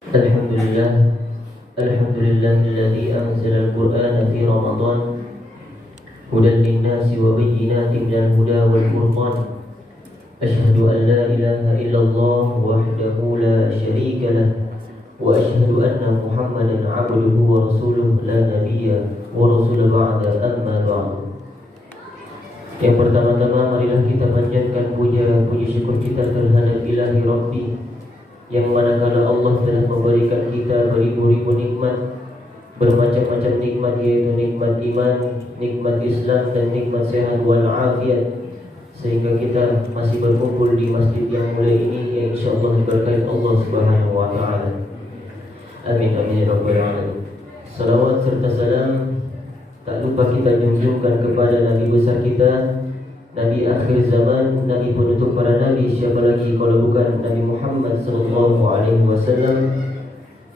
Alhamdulillah, alhamdulillahilladzi anzala al-Qur'ana fi Ramadan hudan lin-nasi wa bayyinatin minal huda wal furqan. Asyhadu an la ilaha illallah wahdahu la syarika lah wa asyhadu anna Muhammadan 'abduhu wa rasuluhu la nabiyya wa rasul ba'da, amma ba'd. Yang pertama-tama marilah kita panjatkan puji syukur kita terhadap Ilahi Rabbi, yang manakala Allah telah memberikan kita beribu-ribu nikmat, bermacam-macam nikmat, yaitu nikmat iman, nikmat Islam, dan nikmat sehat wal afiat, sehingga kita masih berkumpul di masjid yang mulia ini, yang insyaallah diberkahi Allah Subhanahu wa taala. Amin amin ya rabbal alamin. Salawat serta salam tak lupa kita junjungkan kepada Nabi besar kita, Nabi akhir zaman, Nabi penutup para Nabi. Siapa lagi kalau bukan Nabi Muhammad sallallahu alaihi wasallam,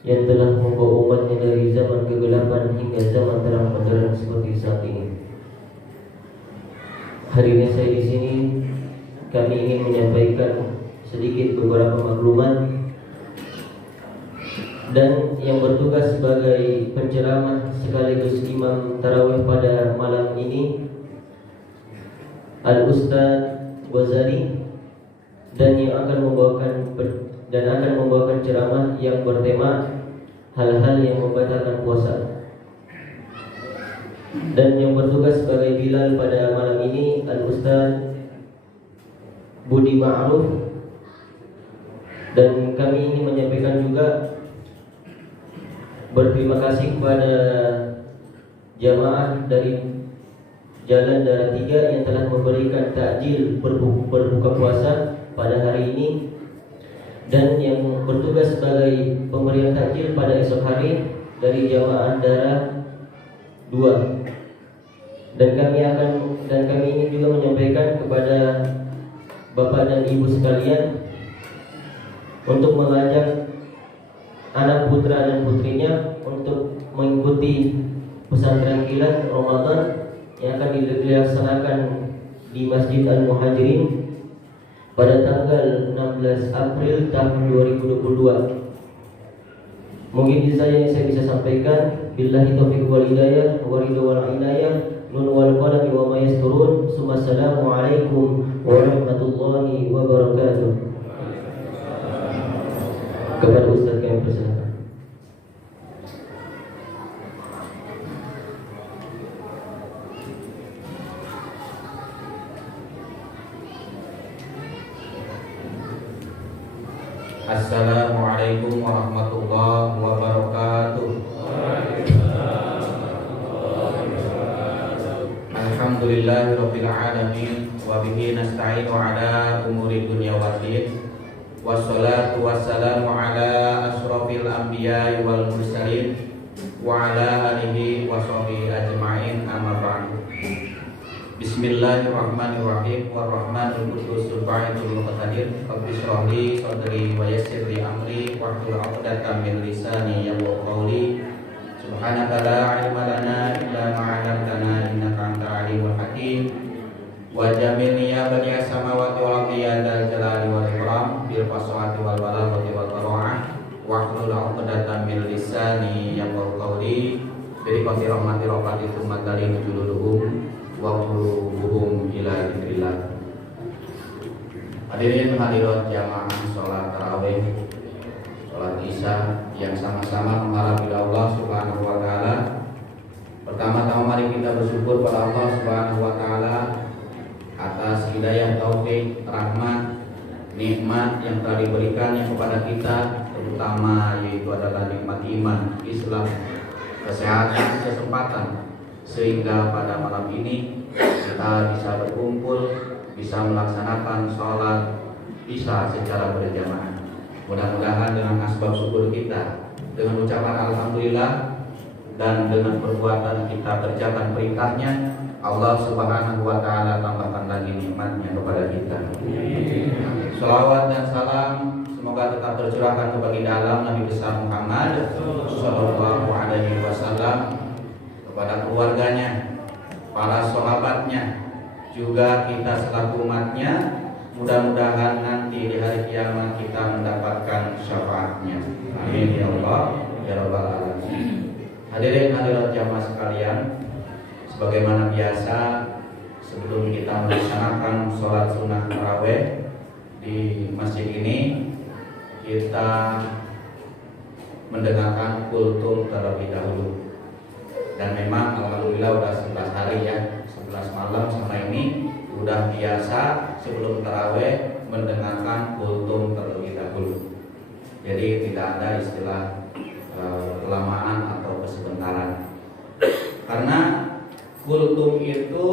yang telah membawa umatnya dari zaman kegelapan hingga zaman terang benderang seperti saat ini. Hari ini saya di sini, kami ingin menyampaikan sedikit beberapa maklumat, dan yang bertugas sebagai penceramah sekaligus imam tarawih pada malam ini Al-Ustaz Ghazali, dan yang akan membawakan ceramah yang bertema hal-hal yang membatalkan puasa. Dan yang bertugas sebagai Bilal pada malam ini Al-Ustaz Budi Ma'ruf. Dan kami ingin menyampaikan juga berterima kasih kepada jamaah dari Jalan Darah 3 yang telah memberikan takjil berbuka puasa pada hari ini, dan yang bertugas sebagai pemberian takjil pada esok hari dari jamaah Darah 2. Dan kami ingin juga menyampaikan kepada Bapak dan Ibu sekalian untuk mengajak anak putra dan putrinya untuk mengikuti pesantren kilat Ramadan yang akan dilaksanakan di Masjid Al-Muhajirin pada tanggal 16 April tahun 2022. Mungkin itu saja yang saya bisa sampaikan. Billahi taufiq wal hidayah wa ridha wal inayah. Nun wal qalami wa ma yasturun. Assalamualaikum warahmatullahi wabarakatuh. Kepada Ustaz kami persilakan. Assalamualaikum warahmatullahi wabarakatuh. Alhamdulillahirabbil alamin wa bihi nasta'inu ala umuri dunya waddin. Wassalatu wassalamu ala asrofil anbiya'i wal mursalin wa ala alihi wa sahbihi ajma'in, amma ba'du. Bismillahirrahmanirrahim. Warrahmanul qudusul ba'idul muqtadir. Rabbi shrah li sadri wa yassir li amri wahlul 'uqdatam min lisani yafqahu qawli. Subhanaka la 'ilma lana illa ma 'allamtana innaka antal alimul hakim. Wa jamilni ya bani as-samawati wal ardi ya dzal jalali wal ikram bil fasahati wal balaghati wal bara'ah wahlul 'uqdatam min lisani yafqahu qawli. Bi rahmati rabbati tsumma dalil juluduhum wa qulubuhum ila dzikrillah. Hadirin hadirat jamaah salat tarawih, salat Isya yang sama-sama mengharap ila Allah Subhanahu wa taala. Pertama-tama mari kita bersyukur pada Allah Subhanahu wa taala atas hidayah, taufik, rahmat, nikmat yang telah diberikannya kepada kita, terutama yaitu adalah nikmat iman, Islam, kesehatan, kesempatan, sehingga pada malam ini kita bisa berkumpul, bisa melaksanakan sholat Isya secara berjamaah. Mudah-mudahan dengan asbab syukur kita, dengan ucapan alhamdulillah, dan dengan perbuatan kita kerjakan perintahnya, Allah Subhanahu wa taala tambahkan lagi nikmatnya kepada kita. Shalawat dan salam semoga tetap tercurahkan kepada dalam Nabi besar Muhammad sallallahu alaihi wasallam, kepada keluarganya, para sahabatnya, juga kita selaku umatnya. Mudah-mudahan nanti di hari kiamat kita mendapatkan syafaatnya. Amin ya ya rabbal alamin. Hadirin hadirat jamaah sekalian, sebagaimana biasa sebelum kita melaksanakan sholat sunnah tarawih di masjid ini, kita mendengarkan kultum terlebih dahulu. Dan memang alhamdulillah udah 11 hari ya, 11 malam sama ini udah biasa sebelum tarawih mendengarkan kultum terlebih dahulu. Jadi tidak ada istilah kelamaan atau kesebentaran. Karena kultum itu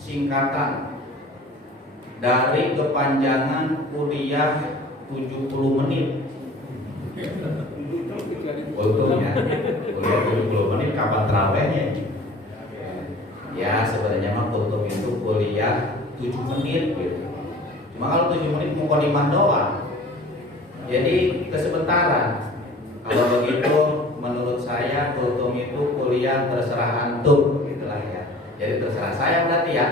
singkatan dari kepanjangan kuliah 70 menit. Kultumnya kuliah 70 menit, kapan terawihnya? Ya sebenarnya mah kultum itu kuliah 7 menit gitu. Cuma kalau 7 menit mukadimah doang, jadi kesebentaran. Kalau begitu menurut saya kultum itu kuliah terserah antum gitulah ya. Jadi terserah saya berarti ya.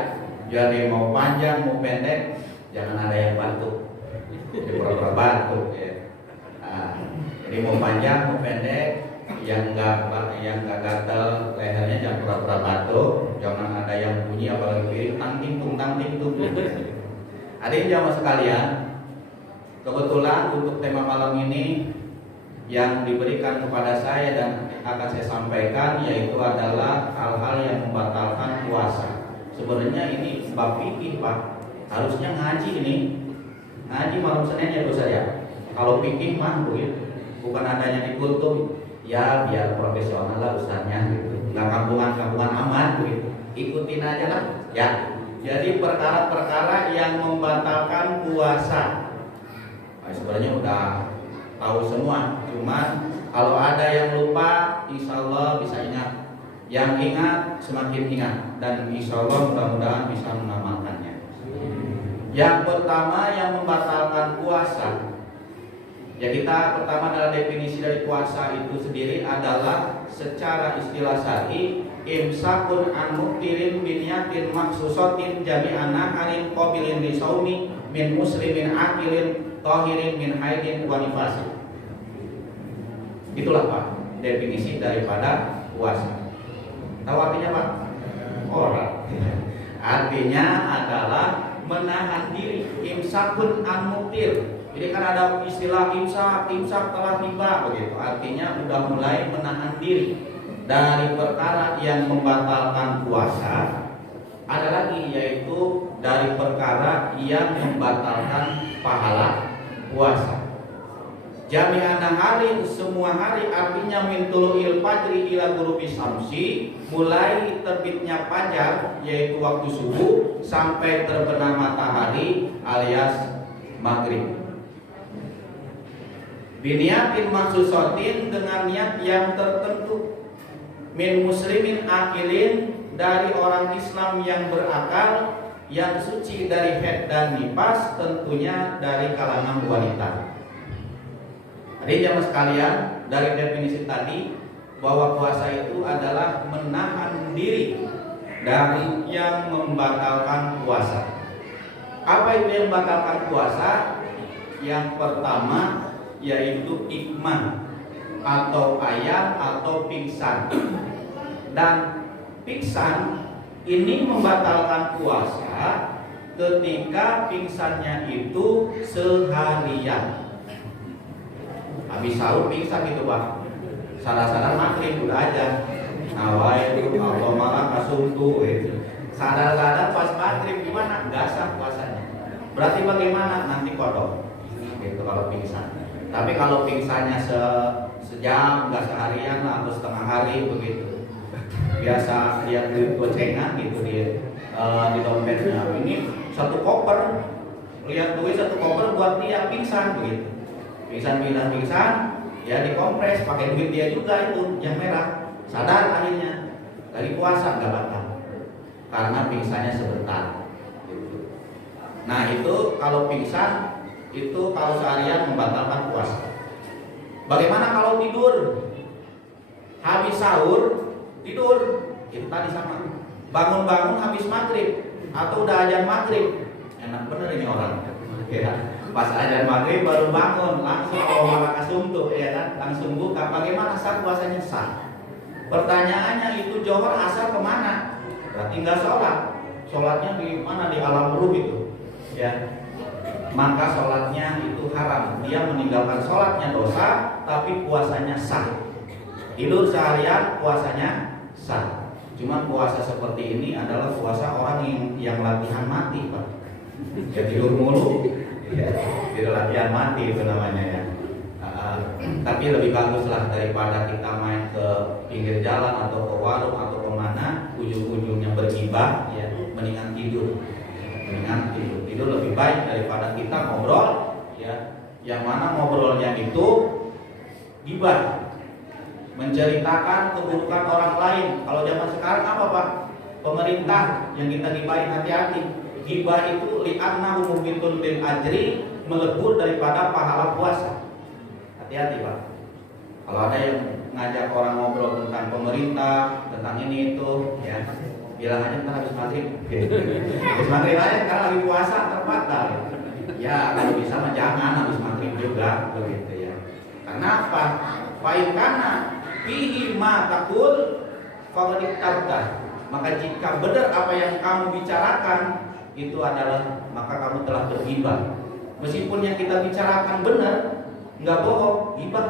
Jadi mau panjang mau pendek, jangan ada yang batuk. Jadi pura-pura batuk ya. Nah, jadi mau panjang mau pendek, yang enggak gatal lehernya jangan pura-pura batuk, jangan ada yang bunyi apalagi piring tang ting tung. Hadirin jamaah sekalian, kebetulan untuk tema malam ini yang diberikan kepada saya dan akan saya sampaikan yaitu adalah hal-hal yang membatalkan puasa. Sebenarnya ini bab fikih Pak, harusnya ngaji ini, ngaji malam Senin ya dosa ya. Kalau fikih mah begitu, bukan adanya di kultum, ya biar profesional lah ustaznya gitu, nggak kampungan aman begitu, ikutin aja lah ya. Jadi perkara-perkara yang membatalkan puasa, nah, sebenarnya udah tahu semua, cuman kalau ada yang lupa, insya Allah bisa ingat. Yang ingat semakin ingat, dan insya Allah mudah-mudahan bisa mengamalkannya. Yang pertama yang membatalkan puasa, ya kita pertama adalah definisi dari puasa itu sendiri adalah secara istilah syar'i imsakun an muktirin binyatin maksusatin jami'ana anin qabilin lisaumi min muslimin akilin tahirin min haidin wa nifasin. Itulah Pak definisi daripada puasa. Tahu artinya Pak? Orang. Artinya adalah menahan diri, imsakun an muktir. Jadi kan ada istilah imsak telah tiba begitu. Artinya udah mulai menahan diri dari perkara yang membatalkan puasa. Ada lagi yaitu dari perkara yang membatalkan pahala puasa. Jami'an hari, semua hari, artinya min tulu'il fajri ila ghurubi syamsi, mulai terbitnya fajar yaitu waktu subuh sampai terbenam matahari alias maghrib. Biniatin maksusatin, dengan niat yang tertentu, min muslimin akilin, dari orang Islam yang berakal, yang suci dari haid dan nifas, tentunya dari kalangan wanita. Jadi jamaah sekalian, dari definisi tadi bahwa puasa itu adalah menahan diri dari yang membatalkan puasa. Apa itu yang membatalkan puasa? Yang pertama yaitu ikman atau ayam atau pingsan. Dan pingsan ini membatalkan puasa ketika pingsannya itu seharian. Habis sahur pingsan gitu Pak, sadar-sadar maghrib udah aja nawai itu Allah malah kasumtu gitu. Sadar-sadar pas maghrib gimana? Gak sah puasanya. Berarti bagaimana? Nanti kodok gitu kalau pingsan. Tapi kalau pingsannya sejam, nggak seharian atau setengah hari begitu, biasa lihat duit gocengan gitu di dompetnya. Ini satu koper, lihat duit satu koper buat dia pingsan begitu. Pingsan, ya dikompres pakai duit dia juga itu yang merah. Sadar akhirnya dari puasa nggak batal karena pingsannya sebentar. Gitu. Nah itu kalau pingsan itu kalau seharian membatalkan puasa. Bagaimana kalau tidur? Habis sahur tidur, itu tadi sama. Bangun-bangun habis maghrib atau udah azan maghrib, enak bener ini orang. Ya. Pas azan maghrib baru bangun, langsung malah kasumtu, ya kan? Langsung buka. Bagaimana sah puasanya? Sah. Pertanyaannya itu johor asar kemana? Berarti nggak sholat. Sholatnya di mana? Di alam ruh itu, ya. Maka sholatnya itu haram. Dia meninggalkan sholatnya dosa, tapi puasanya sah. Tidur seharian, puasanya sah. Cuma puasa seperti ini adalah puasa orang yang latihan mati, Pak. Ya tidur mulu, ya, tidur latihan mati itu namanya ya. Tapi lebih bagus lah daripada kita main ke pinggir jalan atau ke warung atau kemana, ujung-ujungnya bergibah, ya, mendingan tidur. Mendingan tidur lebih baik daripada kita ngobrol, ya, yang mana ngobrolnya itu gibah. Menceritakan keburukan orang lain. Kalau zaman sekarang apa, Pak? Pemerintah yang kita gibahin, hati-hati. Gibah itu li'annahu mubitun lil ajri, melebur daripada pahala puasa. Hati-hati, Pak. Kalau ada yang ngajak orang ngobrol tentang pemerintah, tentang ini itu, ya, bilang aja ntar habis maghrib. Habis maghrib aja, karena lagi puasa terbatal. Ya, kalau bisa mah jangan habis maghrib juga, begitu ya. Karena apa? Fa'inkana fihi ma taqul faqad tabta. Maka jika benar apa yang kamu bicarakan itu adalah, maka kamu telah bergibah. Meskipun yang kita bicarakan benar, enggak bohong, gibah.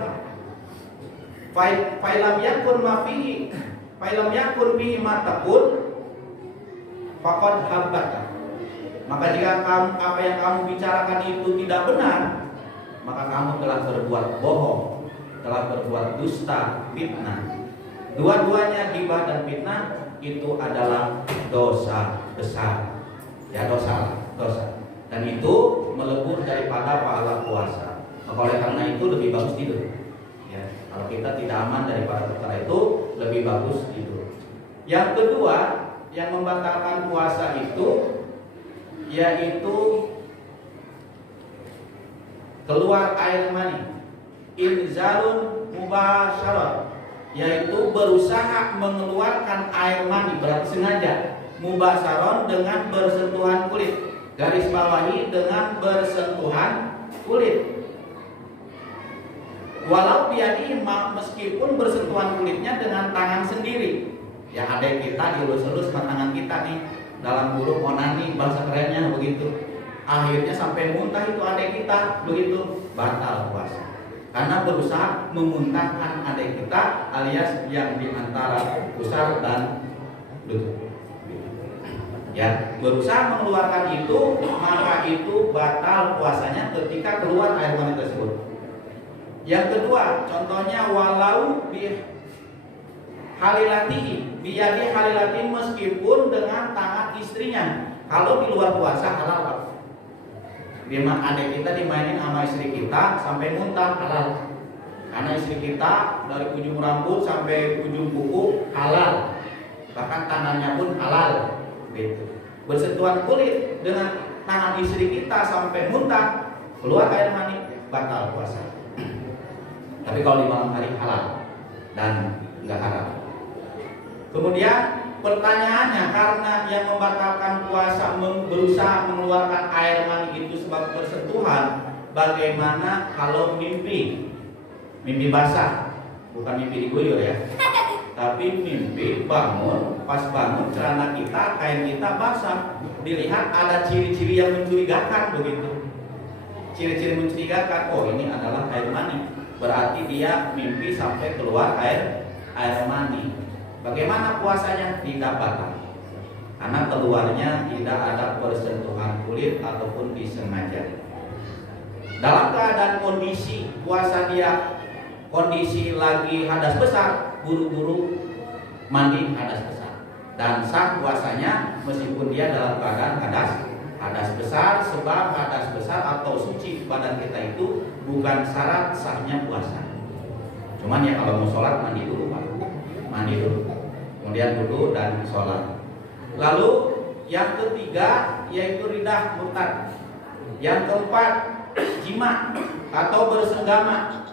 Fa'ilam yakun ma fihi, fa'ilam yakun fihi ma taqul faqad habata. Maka jika apa yang kamu bicarakan itu tidak benar, maka kamu telah berbuat bohong, telah berbuat dusta, fitnah. Dua-duanya gibah dan fitnah itu adalah dosa besar. Ya, dosa. Dan itu melebur daripada pahala puasa. Maka oleh karena itu lebih bagus tidur. Ya, kalau kita tidak aman daripada perkara itu, lebih bagus tidur. Yang kedua, yang membatalkan puasa itu yaitu keluar air mani, inzalun mubasyarat, yaitu berusaha mengeluarkan air mani, berarti sengaja. Mubasyaron dengan bersentuhan kulit, garis bawahi dengan bersentuhan kulit. Walau biadi, meskipun bersentuhan kulitnya dengan tangan sendiri. Ya, ada kita dielus-elus dengan tangan kita nih, dalam buruk onani, bahasa kerennya begitu. Akhirnya sampai muntah itu adek kita, begitu, batal puasa. Karena berusaha memuntahkan adek kita, alias yang di antara pusar dan lutut. Ya, berusaha mengeluarkan itu, maka itu batal puasanya ketika keluar air mani tersebut. Yang kedua, contohnya walau bi halilatihi, biyadi halilati, meskipun dengan tangan istrinya. Kalau di luar puasa halal, Pak. Adek kita dimainin sama istri kita sampai muntah, halal. Karena istri kita dari ujung rambut sampai ujung kuku halal. Bahkan tangannya pun halal. Gitu. Bersentuhan kulit dengan tangan istri kita sampai muntah, keluar air mani, batal puasa. Tapi kalau di malam hari halal dan enggak haram. Kemudian pertanyaannya, karena yang membatalkan puasa berusaha mengeluarkan air mani itu sebab bersentuhan, bagaimana kalau mimpi basah, bukan mimpi diguyur ya, tapi mimpi bangun, pas bangun celana kita, kain kita basah, dilihat ada ciri-ciri yang mencurigakan begitu. Ciri-ciri mencurigakan, oh ini adalah air mani, berarti dia mimpi sampai keluar air mani. Bagaimana puasanya? Tidak batal, karena keluarnya tidak ada bersentuhan kulit ataupun disengaja. Dalam keadaan kondisi puasa dia, kondisi lagi hadas besar, buru-buru mandi hadas besar, dan sah puasanya meskipun dia dalam keadaan hadas besar, sebab hadas besar atau suci badan kita itu bukan syarat sahnya puasa. Cuman ya kalau mau sholat mandi dulu, Pak. Mandi dulu, kemudian wudu dan sholat. Lalu yang ketiga yaitu ridah murtad. Yang keempat, jima atau bersenggama.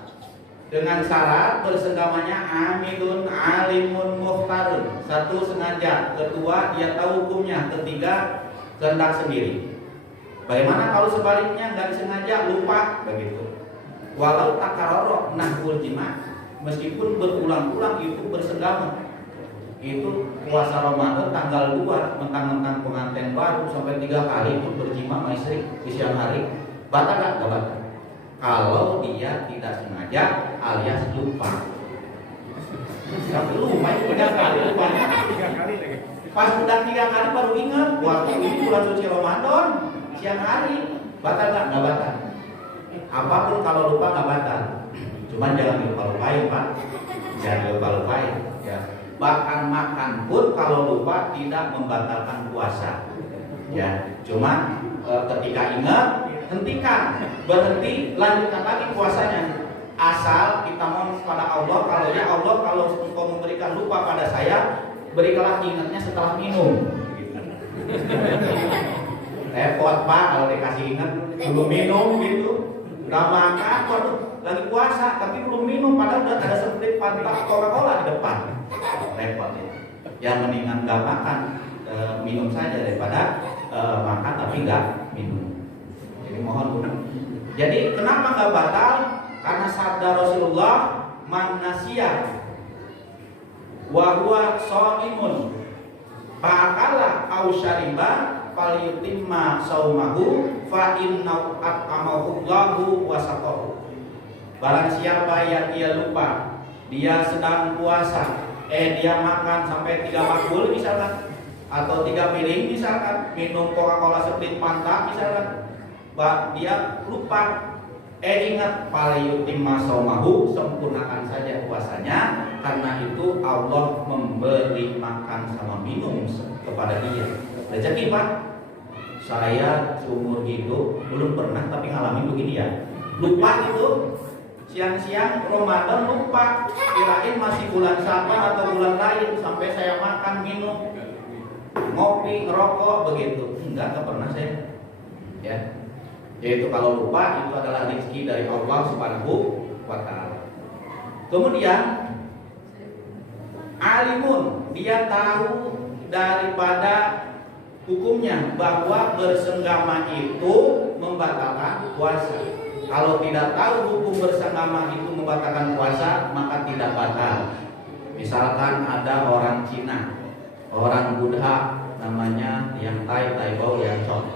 Dengan syarat bersenggamanya amilun alimun muhtarun. Satu, sengaja. Kedua, dia tahu hukumnya. Ketiga, kehendak sendiri. Bagaimana kalau sebaliknya nggak disengaja, lupa begitu? Walau takaroro nahul jima, meskipun berulang-ulang itu bersenggama. Itu puasa Ramadan tanggal 2 mentang-mentang pengantin baru sampai 3 kali itu berjima sama istri di siang hari, batal nggak? Nggak batal. Kalau dia tidak sengaja alias lupa. Tapi lupa itu benar kali lupanya. 3 kali lagi. Pas udah 3 kali baru ingat, waktu ini bulan suci Ramadan siang hari, batal nggak? Nggak batal. Apapun kalau lupa nggak batal. Cuman jangan lupa-lupain Pak, jangan lupa-lupain. Ya. Bahkan makan pun kalau lupa tidak membatalkan puasa. Ya, cuman ketika ingat hentikan, berhenti, lanjutkan lagi puasanya. Asal kita mohon kepada Allah, kalau ya Allah, kalau Engkau memberikan lupa pada saya, berikanlah ingatnya setelah minum. Repot Pak kalau dikasih ingat belum minum gitu. Udah makan, waduh, lagi puasa tapi belum minum, padahal udah ada seperti Fanta Coca-Cola di depan. Repot ya. Yang mendingan nggak makan, minum saja daripada makan tapi nggak minum. Jadi mohon. Jadi kenapa nggak batal? Karena sabda Rasulullah, man nasiya wa huwa shaimun fa'akala aw syariba falyutimma saumahu fa innahu at'amahu Allahu wa saqahu. Barang siapa yang dia lupa, dia sedang puasa, dia makan sampai 3 bakul misalkan, atau 3 piring misalkan, minum Coca-Cola, Sprite, Fanta misalkan, dia lupa, ingat falyutimma saumahu, sempurnakan saja puasanya, karena itu Allah memberi makan sama minum kepada dia. Rezeki Pak, saya seumur hidup belum pernah tapi ngalamin begini ya, lupa gitu. Siang-siang Ramadan lupa, kirain masih bulan Saban atau bulan lain, sampai saya makan, minum, ngopi, ngerokok begitu. Enggak pernah saya. Ya. Yaitu kalau lupa itu adalah rezeki dari Allah Subhanahu wa taala. Kemudian alimun, dia tahu daripada hukumnya bahwa bersenggama itu membatalkan puasa. Kalau tidak tahu hukum bersenggama itu membatalkan puasa, maka tidak batal. Misalkan ada orang Cina, orang Buddha, namanya yang Tai Bau Yang Chong,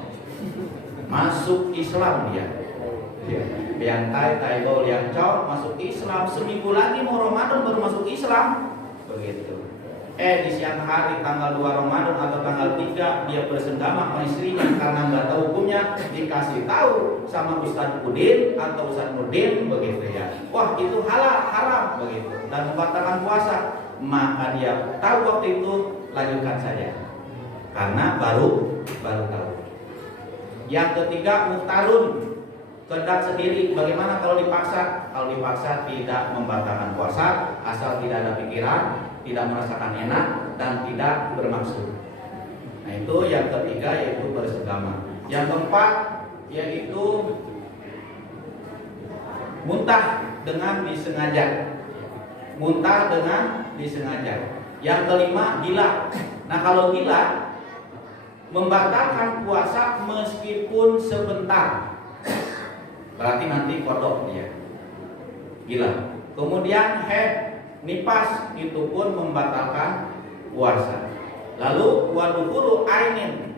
masuk Islam dia. Yang Tai Bau Yang Chong masuk Islam, seminggu lagi mau Ramadan baru masuk Islam, begitu. Di siang hari tanggal 2 Ramadan atau tanggal 3 dia bersenggama sama istrinya karena nggak tahu hukumnya, dikasih tahu sama Ustadz Udin atau Ustadz Nurdin begitu ya. Wah itu halal, haram begitu dan membatalkan puasa, maka dia tahu waktu itu, lanjutkan saja karena baru tahu. Yang ketiga muhtarun, kehendak sendiri. Bagaimana kalau dipaksa? Kalau dipaksa tidak membatalkan puasa asal tidak ada pikiran, tidak merasakan enak dan tidak bermaksud. Nah itu yang ketiga, yaitu bersenggama. Yang keempat yaitu muntah dengan disengaja. Muntah dengan disengaja. Yang kelima gila. Nah kalau gila membatalkan puasa meskipun sebentar, berarti nanti kodok dia. Gila. Kemudian nipas, itu pun membatalkan puasa. Lalu wadukulu ainin,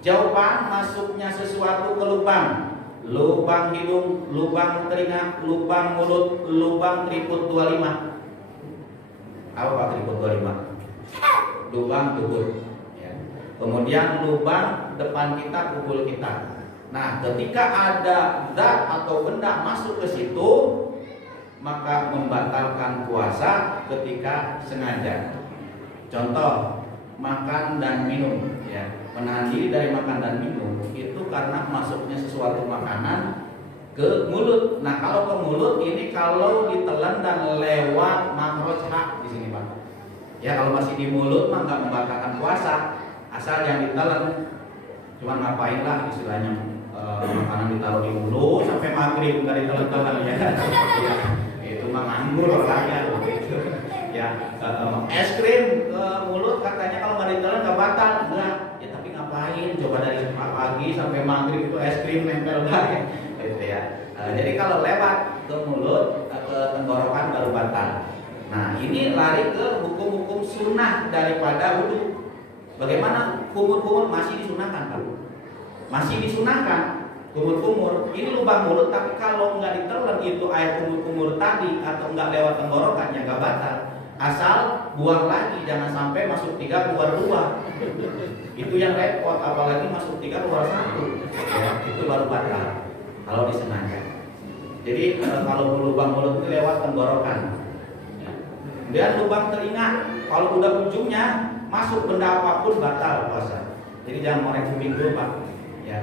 jawaban masuknya sesuatu ke lubang, lubang hidung, lubang telinga, lubang mulut, lubang keriput 25. Apa Pak keriput 25? Lubang dubur. Ya. Kemudian lubang depan kita, kupul kita. Nah, ketika ada zat atau benda masuk ke situ, maka membatalkan puasa ketika sengaja. Contoh, makan dan minum ya. Menahan diri dari makan dan minum itu karena masuknya sesuatu makanan ke mulut. Nah, kalau ke mulut ini kalau ditelan dan lewat makhraj hak di sini, Pak. Ya, kalau masih di mulut mah enggak membatalkan puasa, asal yang ditelan. Cuman ngapain lah istilahnya makanan ditaruh di mulut sampai maghrib enggak ditelan-telan ya. Ya. Itu mah nganggur lah ya begitu. Ya, es krim ke mulut katanya kalau nggak ditelan nggak batal, enggak. Ya tapi ngapain ngapain coba dari pagi sampai maghrib itu es krim nempel banget gitu ya. Jadi kalau lewat ke mulut, ke tenggorokan baru batal. Nah ini lari ke hukum-hukum sunnah daripada wudhu. Bagaimana kumur-kumur masih disunahkan Pak? Masih disunahkan kumur-kumur. Ini lubang mulut, tapi kalau nggak ditelan itu air kumur-kumur tadi atau nggak lewat tenggorokan ya nggak batal. Asal buang lagi, jangan sampai masuk 3 keluar 2. Itu yang repot, apalagi masuk 3 keluar 1 ya, itu baru batal kalau disengaja. Jadi kalau lubang mulut itu lewat tenggorokan. Dan lubang telinga, kalau udah ujungnya masuk benda apapun batal puasa. Jadi jangan ngorek kuping dulu Pak. Ya,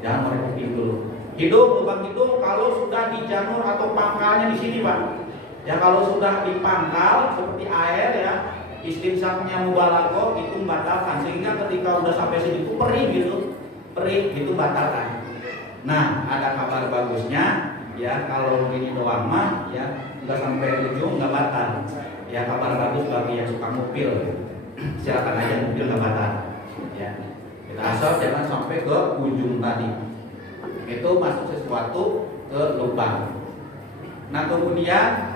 jangan ngorek kuping dulu. Hidung, lubang hidung kalau sudah di janur atau pangkalnya di sini Pak. Ya kalau sudah di pangkal seperti air ya, istinsaknya mubalaghah itu membatalkan. Sehingga ketika udah sampai sini itu perih gitu batalkan. Nah, ada kabar bagusnya. Ya kalau gini doang mah ya nggak sampai ujung nggak batal. Ya kabar bagus bagi yang suka ngupil, silakan aja ngupil nggak batal. Ya kita asal jangan sampai ke ujung tadi. Itu masuk sesuatu ke lubang. Nah kemudian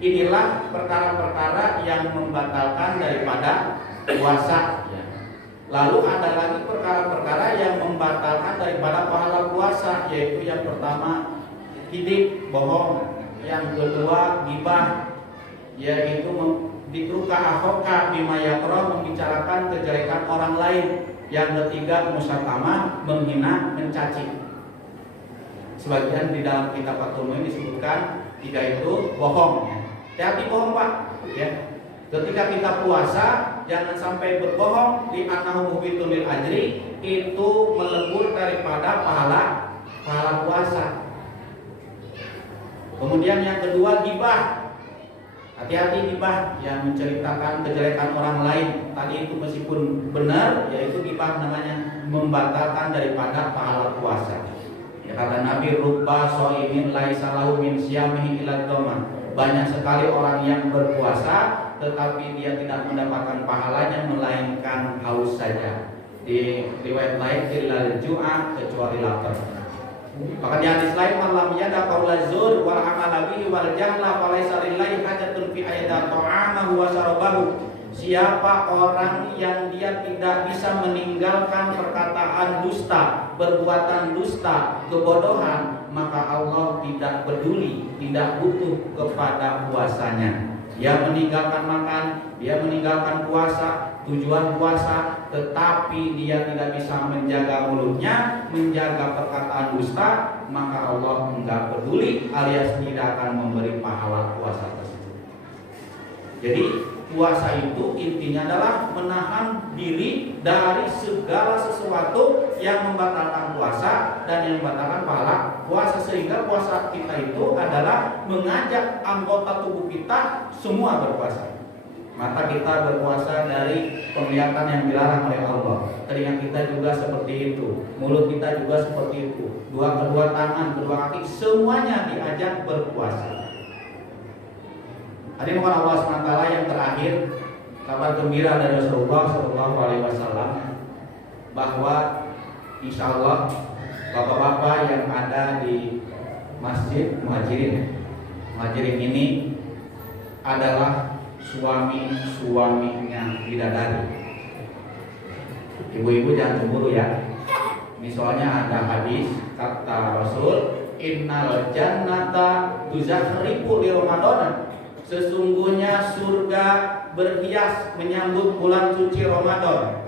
inilah perkara-perkara yang membatalkan daripada puasa. Ya. Lalu ada lagi perkara-perkara yang membatalkan daripada pahala puasa, yaitu yang pertama hidik, bohong, yang kedua gibah, yaitu dikruka ahoka bima yakra, membicarakan kejelekan orang lain, yang ketiga musyatamah, menghina, mencaci. Sebagian di dalam kitab Fathul Muin disebutkan 3 itu bohong. Hati bohong Pak. Ya. Ketika kita puasa jangan sampai berbohong, di annahu mubitun lil ajri, itu melebur daripada pahala puasa. Kemudian yang kedua gibah. Hati-hati gibah yang menceritakan kejelekan orang lain. Tadi itu meskipun benar, yaitu gibah namanya membatalkan daripada pahala puasa. Ya kata Nabi rubba shaimin laisa lahu min siyamihi illa dhamma. Banyak sekali orang yang berpuasa tetapi dia tidak mendapatkan pahalanya melainkan haus saja. Di riwayat lain illal ju'a, kecuali lapar. Maka di hadis lain malam yada qaula zur wal amala bihi wal jahla falaisa lillahi hajatun fi ayyada ta'amahu wa syarabahu. Siapa orang yang dia tidak bisa meninggalkan perkataan dusta, perbuatan dusta, kebodohan, maka Allah tidak peduli, tidak butuh kepada puasanya. Dia meninggalkan makan, dia meninggalkan puasa, tujuan puasa, tetapi dia tidak bisa menjaga mulutnya, menjaga perkataan dusta, maka Allah enggak peduli alias tidak akan memberi pahala puasa tersebut. Jadi puasa itu intinya adalah menahan diri dari segala sesuatu yang membatalkan puasa dan yang membatalkan pahala puasa, sehingga puasa kita itu adalah mengajak anggota tubuh kita semua berpuasa. Mata kita berpuasa dari penglihatan yang dilarang oleh Allah. Telinga kita juga seperti itu, mulut kita juga seperti itu, kedua tangan, kedua kaki, semuanya diajak berpuasa. Hadirin Allah SWT, yang terakhir kabar gembira dari Rasulullah SAW bahwa insya Allah bapak-bapak yang ada di Masjid Muhajirin ini adalah suami-suaminya bidadari. Ibu-ibu jangan cemburu ya. Ini soalnya ada hadis kata Rasul, innal jannata tuzakhrifu li Ramadan. Sesungguhnya surga berhias menyambut bulan suci Ramadan.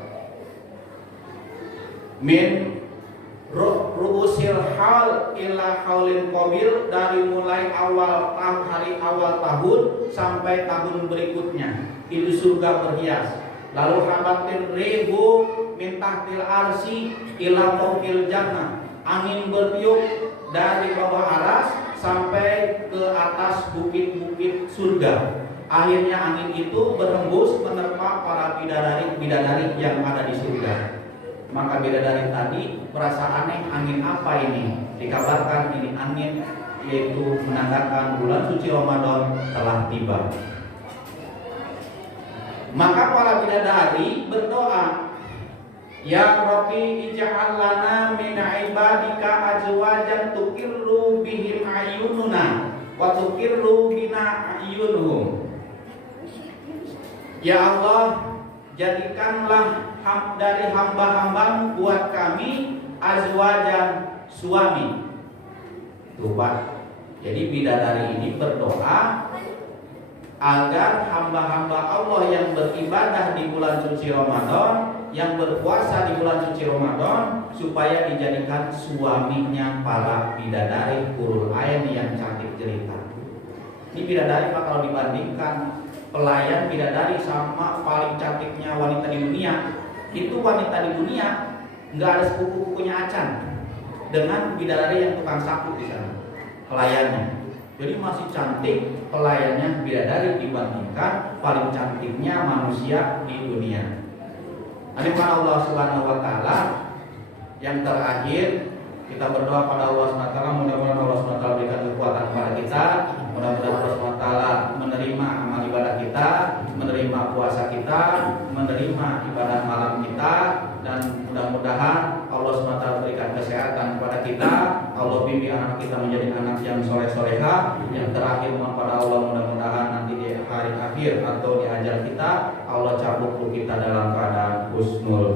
Min ru'usil hal ila haulin qabil, dari mulai hari awal tahun sampai tahun berikutnya itu surga berhias. Lalu habatin rihu min tahtil arsi ila fawqil jannah, angin bertiup dari bawah aras sampai ke atas bukit-bukit surga. Akhirnya angin itu berhembus menerpa para bidadari yang ada di surga. Maka bidadari tadi merasa aneh, angin apa ini? Dikabarkan ini angin yaitu menandakan bulan suci Ramadan telah tiba. Maka para bidadari berdoa, Ya Rabbi ij'al lana min ibadika azwajan tuqirru bihim ayununa wa tuqirru bina ayunuhum. Ya Allah, jadikanlah dari hamba-hambamu buat kami azwajan suami. Lupa. Jadi bidadari ini berdoa agar hamba-hamba Allah yang beribadah di bulan suci Ramadan, yang berpuasa di bulan suci Ramadan, supaya dijadikan suaminya para bidadari hurul ain yang cantik jelita. Ini bidadari Pak, kalau dibandingkan pelayan bidadari sama paling cantiknya wanita di dunia, itu wanita di dunia nggak ada sepupu-sepupunya acan dengan bidadari yang tukang sapu di sana, pelayannya. Jadi masih cantik pelayannya bidadari dibandingkan paling cantiknya manusia di dunia. Nanti Allah Subhanahu wa taala, yang terakhir kita berdoa pada Allah Subhanahu wa taala, mudah-mudahan Allah Subhanahu wa taala berikan kekuatan kepada kita, mudah-mudahan Allah Subhanahu wa taala menerima amal ibadah kita, menerima puasa kita, menerima ibadah malam kita, dan mudah-mudahan Allah Subhanahu wa taala berikan kesehatan kepada kita, Allah bimbing anak kita menjadi anak yang soleh-soleha. Yang terakhir mohon pada Allah, mudah-mudahan nanti di hari akhir atau di ajal kita Allah cabut ruh kita dalam keadaan husnul